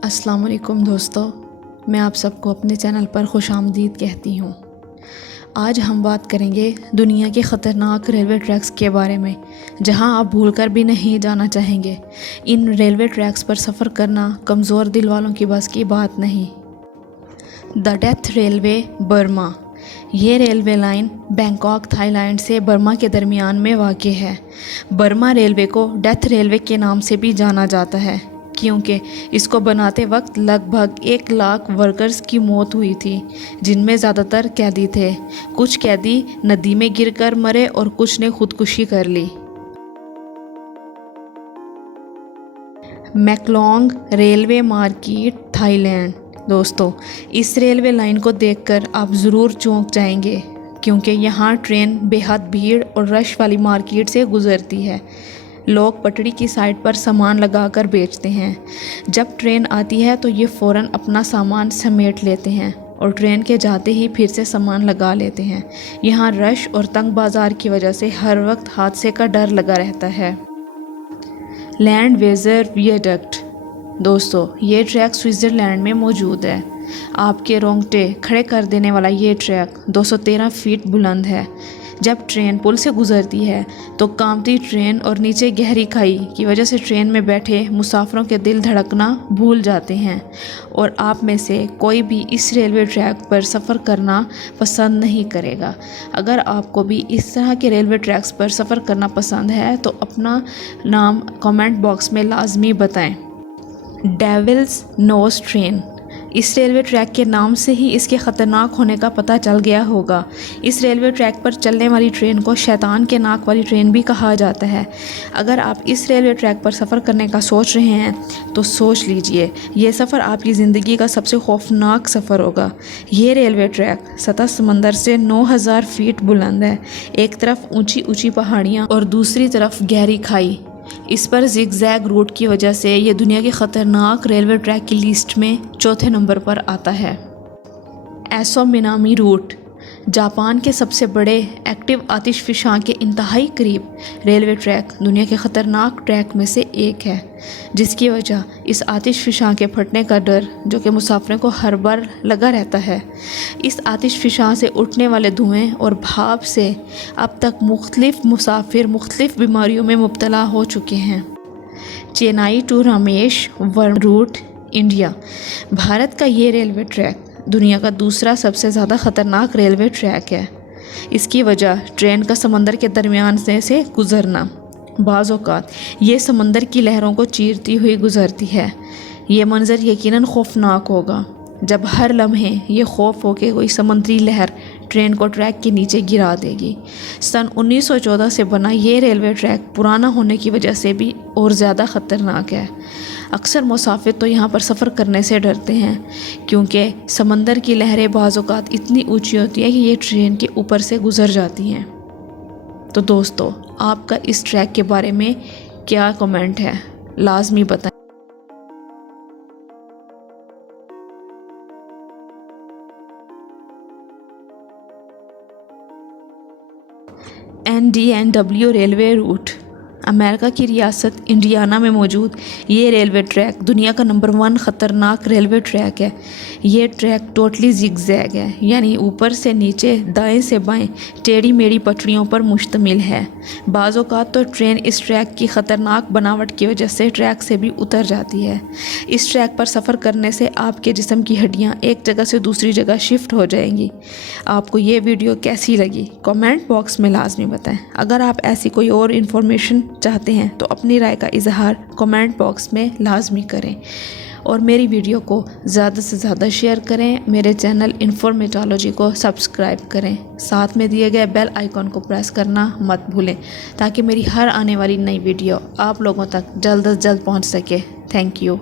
अस्सलाम वालेकुम दोस्तों, मैं आप सबको अपने चैनल पर खुश आमदीद कहती हूँ। आज हम बात करेंगे दुनिया के ख़तरनाक रेलवे ट्रैक्स के बारे में, जहाँ आप भूलकर भी नहीं जाना चाहेंगे। इन रेलवे ट्रैक्स पर सफ़र करना कमज़ोर दिल वालों की बस की बात नहीं। The death railway Burma. ये रेलवे लाइन बैंकॉक थाईलैंड से बर्मा के दरमियान में वाक़ है। बर्मा रेलवे को डेथ रेलवे के नाम से भी जाना जाता है, क्योंकि इसको बनाते वक्त लगभग 1 लाख वर्कर्स की मौत हुई थी, जिनमें ज़्यादातर कैदी थे। कुछ कैदी नदी में गिरकर मरे और कुछ ने खुदकुशी कर ली। मैकलोंग रेलवे मार्केट थाईलैंड। दोस्तों, इस रेलवे लाइन को देखकर आप ज़रूर चौंक जाएंगे, क्योंकि यहाँ ट्रेन बेहद भीड़ और रश वाली मार्केट से गुज़रती है। लोग पटड़ी की साइड पर सामान लगाकर बेचते हैं। जब ट्रेन आती है तो ये फ़ौरन अपना सामान समेट लेते हैं और ट्रेन के जाते ही फिर से सामान लगा लेते हैं। यहाँ रश और तंग बाज़ार की वजह से हर वक्त हादसे का डर लगा रहता है। Landwasser viaduct. दोस्तों, ये ट्रैक स्विट्ज़रलैंड में मौजूद है। आपके रोंगटे खड़े कर देने वाला ये ट्रैक 213 फीट बुलंद है। जब ट्रेन पुल से गुजरती है तो कांपती ट्रेन और नीचे गहरी खाई की वजह से ट्रेन में बैठे मुसाफिरों के दिल धड़कना भूल जाते हैं, और आप में से कोई भी इस रेलवे ट्रैक पर सफ़र करना पसंद नहीं करेगा। अगर आपको भी इस तरह के रेलवे ट्रैक्स पर सफ़र करना पसंद है तो अपना नाम कमेंट बॉक्स में लाजमी बताएं। Devil's nose train. इस रेलवे ट्रैक के नाम से ही इसके ख़तरनाक होने का पता चल गया होगा। इस रेलवे ट्रैक पर चलने वाली ट्रेन को शैतान के नाक वाली ट्रेन भी कहा जाता है। अगर आप इस रेलवे ट्रैक पर सफ़र करने का सोच रहे हैं तो सोच लीजिए, ये सफ़र आपकी ज़िंदगी का सबसे खौफनाक सफ़र होगा। ये रेलवे ट्रैक सतह समंदर से 9000 फीट बुलंद है। एक तरफ ऊंची ऊंची पहाड़ियाँ और दूसरी तरफ गहरी खाई। इस पर जिगजैग रूट की वजह से ये दुनिया के ख़तरनाक रेलवे ट्रैक की लिस्ट में चौथे नंबर पर आता है। एसो मिनामी रूट। जापान के सबसे बड़े एक्टिव आतिशफ़िशां के इंतहाई करीब रेलवे ट्रैक दुनिया के ख़तरनाक ट्रैक में से एक है, जिसकी वजह इस आतिशफ़िशां के फटने का डर जो कि मुसाफिरों को हर बार लगा रहता है। इस आतिशफ़िशां से उठने वाले धुएं और भाप से अब तक मुख्तलिफ़ मुसाफिर मुख्तलिफ़ बीमारियों में मुब्तला हो चुके हैं। Chennai to Rameswaram route, India. Bharat का ये रेलवे ट्रैक दुनिया का दूसरा सबसे ज़्यादा ख़तरनाक रेलवे ट्रैक है। इसकी वजह ट्रेन का समंदर के दरमियान से गुज़रना। बाज़ औक़ात ये समंदर की लहरों को चीरती हुई गुज़रती है। ये मंज़र यकीनन खौफनाक होगा, जब हर लम्हे ये खौफ हो कि कोई समुद्री लहर ट्रेन को ट्रैक के नीचे गिरा देगी। सन 1914 से बना ये रेलवे ट्रैक पुराना होने की वजह से भी और ज़्यादा ख़तरनाक है। अक्सर मुसाफिर तो यहाँ पर सफ़र करने से डरते हैं, क्योंकि समंदर की लहरें बाज़ औक़ात इतनी ऊंची होती हैं कि ये ट्रेन के ऊपर से गुज़र जाती हैं। तो दोस्तों, आपका इस ट्रैक के बारे में क्या कमेंट है, लाजमी बताएं। NDNW railway route. अमेरिका की रियासत इंडियाना में मौजूद ये रेलवे ट्रैक दुनिया का नंबर 1 ख़तरनाक रेलवे ट्रैक है। ये ट्रैक टोटली जिगजैग है, यानी ऊपर से नीचे दाएं से बाएं टेढ़ी मेढ़ी पटरियों पर मुश्तमिल है। बाज़ औक़ात तो ट्रेन इस ट्रैक की ख़तरनाक बनावट की वजह से ट्रैक से भी उतर जाती है। इस ट्रैक पर सफ़र करने से आपके जिस्म की हड्डियाँ एक जगह से दूसरी जगह शिफ्ट हो जाएंगी। आपको ये वीडियो कैसी लगी कमेंट बॉक्स में लाजमी बताएं। अगर आप ऐसी कोई और इन्फॉर्मेशन चाहते हैं तो अपनी राय का इजहार कमेंट बॉक्स में लाजमी करें, और मेरी वीडियो को ज़्यादा से ज़्यादा शेयर करें। मेरे चैनल इन्फॉर्मेटोलॉजी को सब्सक्राइब करें। साथ में दिए गए बेल आइकॉन को प्रेस करना मत भूलें, ताकि मेरी हर आने वाली नई वीडियो आप लोगों तक जल्द से जल्द पहुंच सके। Thank you.